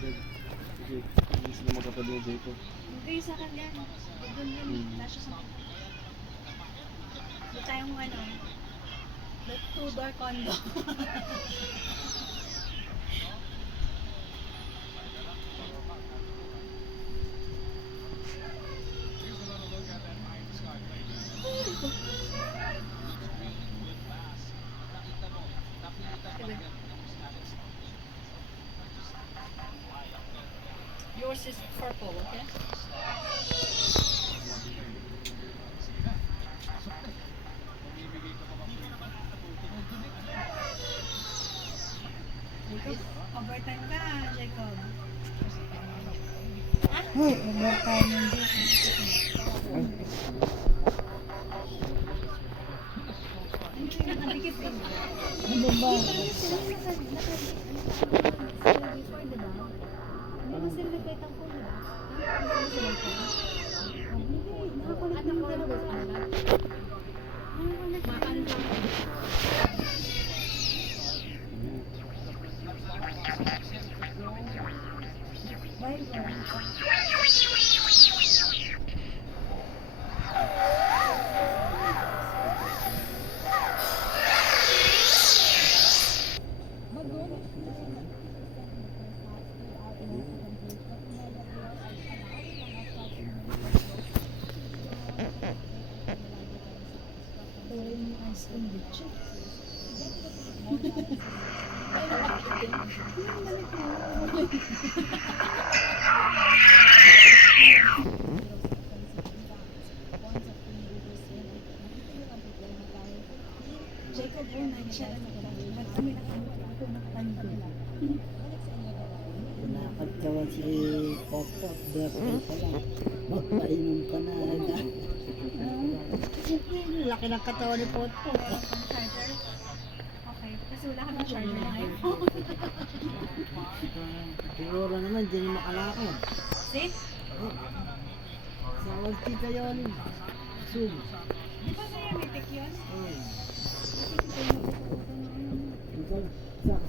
agad. Sige, hindi sila magkapatid ni Jacob. Hindi sa kanya. Doon yun. Nasa sa kanya. Doon tayong ano, the two-door condo. Yours is purple, okay? Jacob, overtime ka, Jacob. Ha? Hoy, overtime yung dito. Hindi ka nakadikit eh. Ano ba? Jacob, siya Nakakatawa si Popot, birthday pala. Magpainom ka na. Laki ng katawan ni Popot. charger. Okay, kasi wala ka ng charger ng iPhone. Siguro naman, dyan yung makalakad. See? Sa wagkita yun. Zoom. Di ba diabetic yun?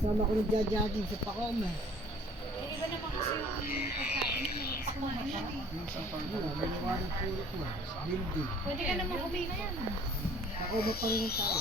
Kasama ko nagja-jogging sa Pacom eh. Iba naman kasi yung pagkain. Mas kumain yan eh. Maniwa ng pulot mo. Building. Pwede ka naman uwi na yan. Pacom pa rin yung tao.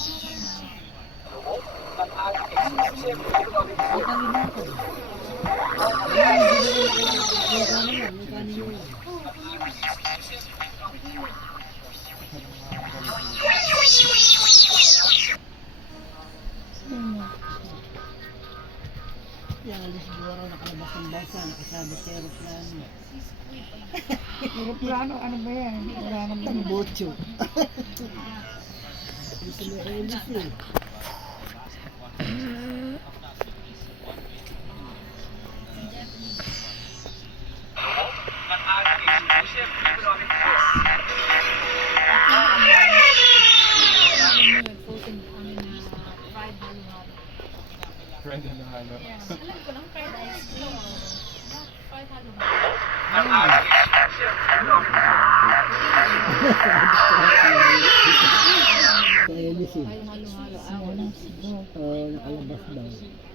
Alis siguro nakalabas ng bansa, nakasama sa aeroplano. Aeroplano? Ano ba yan? Wala naman ng botso. Gusto mo alis eh. Friend na halo. Alam ko lang fried ice cream. Fried halo. Sa alis eh. Oo, nakalabas daw.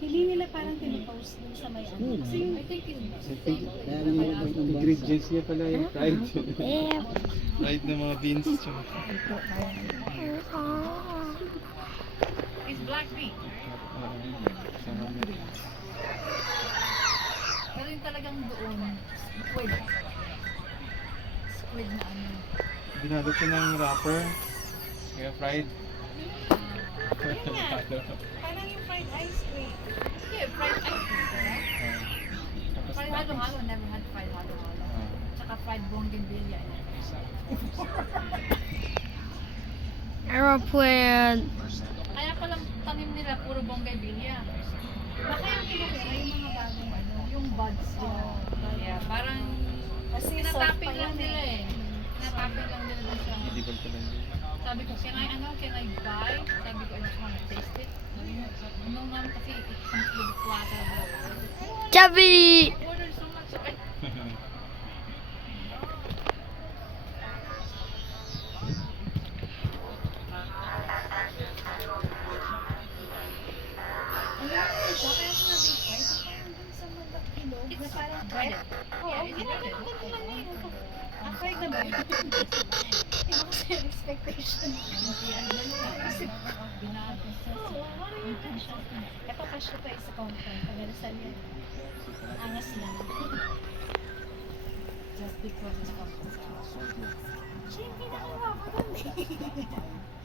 Hindi nila parang pinipost dun sa may ano. Kasi yung, I think Kaya nakalabas ng bansa. Ingredients niya pala yung fried. Fried na mga beans. it's black bean. Pero yung talagang doon, squid. Squid na ano. Binalot siya ng wrapper. Kaya fried. Yun nga. Parang yung fried ice cream. Yeah, fried ice cream. Correct? Fried halo-halo. Never had fried halo-halo. Tsaka fried bougainvillea. Aeroplane. Kaya palang tanim nila puro bougainvillea. Baka yung kinukuha yung mga bagong ano, yung buds nila. Yeah, parang tinatapping lang nila eh. Tinatapping lang nila dun sa... Edible pa lang. Sabi ko, can I buy? Sabi ko, I just want to taste it. No, ma'am, kasi it comes with a platter. Chubby. I ordered so much. Ano siya? Kaya sinabi ko, ay, parang dun sa malaki. bilog na parang breaded. Oo, Yeah, it's breaded. ginagawa ko naman eh. Fried naman. Iba kasi yung expectation. Kasi, Binado. oo, parang yung kasha. Ito kasha pa sa counter. Pagdalasan yan. Angas lang. Just because it's from the south. Siya yung pinakawako doon eh.